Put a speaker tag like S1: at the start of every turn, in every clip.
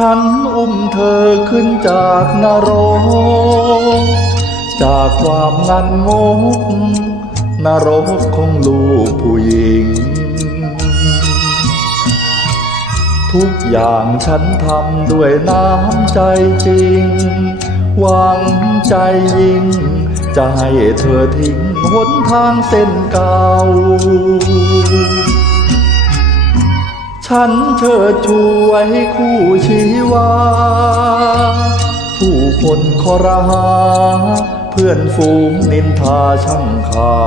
S1: ฉันอุ้มเธอขึ้นจากนรก จากความงันงกนรกของลูกผู้หญิง ทุกอย่างฉันทำด้วยน้ำใจจริง หวังใจยิ่ง จะให้เธอทิ้งหนทางเส้นเก่า ฉันเชิดช่วยคู่ชีวา ผู้คนคอรหา เพื่อนฝูงนินทาช่างเขา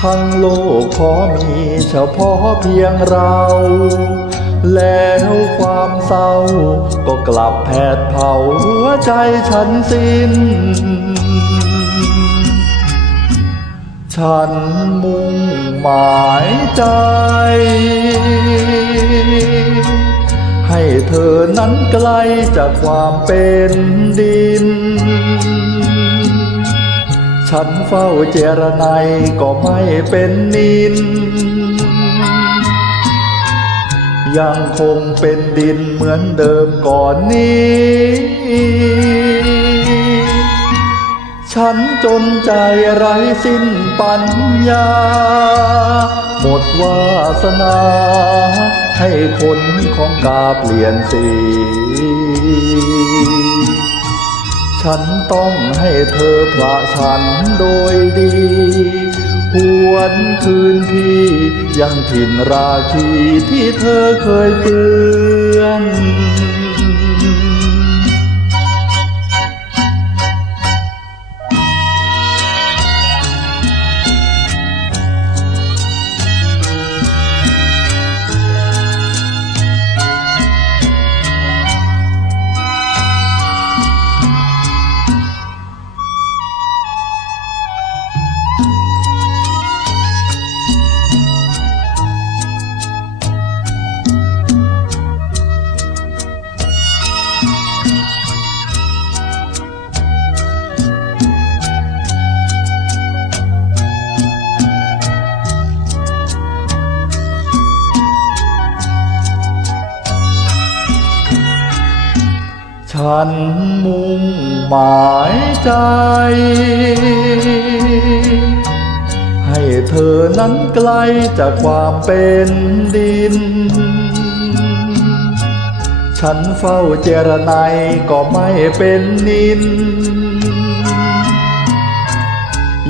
S1: ทั้งโลกขอมีเฉพาะเพียงเรา แล้วความเศร้าก็กลับแผดเผาหัวใจฉันสิ้น ฉันมุ่งหมายใจ ให้เธอนั้นไกลจากความเป็นดิน ฉันเฝ้าเจรไนยก็ไม่เป็นนิน ยังคงเป็นดินเหมือนเดิมก่อนนี้ จนใจไร้สิ้นปัญญา หมดวาสนา ให้คนของกาเปลี่ยนสี ฉันต้องให้เธอพระฉันโดยดี หวนคืนที่ยังถิ่นราคีที่เธอเคยเปื้อน ฉันมุ่งหมายใจ ให้เธอนั้นไกลจากความเป็นดิน ฉันเฝ้าเจรไนยก็ไม่เป็นนิน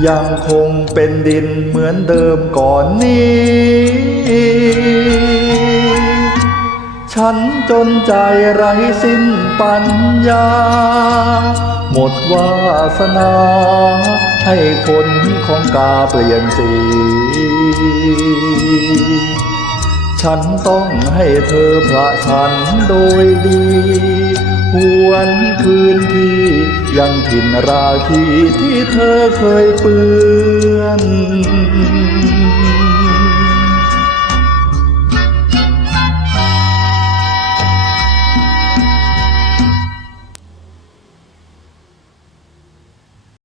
S1: ยังคงเป็นดินเหมือนเดิมก่อนนี้ ฉันจนใจไร้สิ้นปัญญา หมดวาสนา ให้คนของกาเปลี่ยนสี ฉันต้องให้เธอพระฉันโดยดี หวนคืนที่ยังถิ่นราคีที่เธอเคยเปื้อน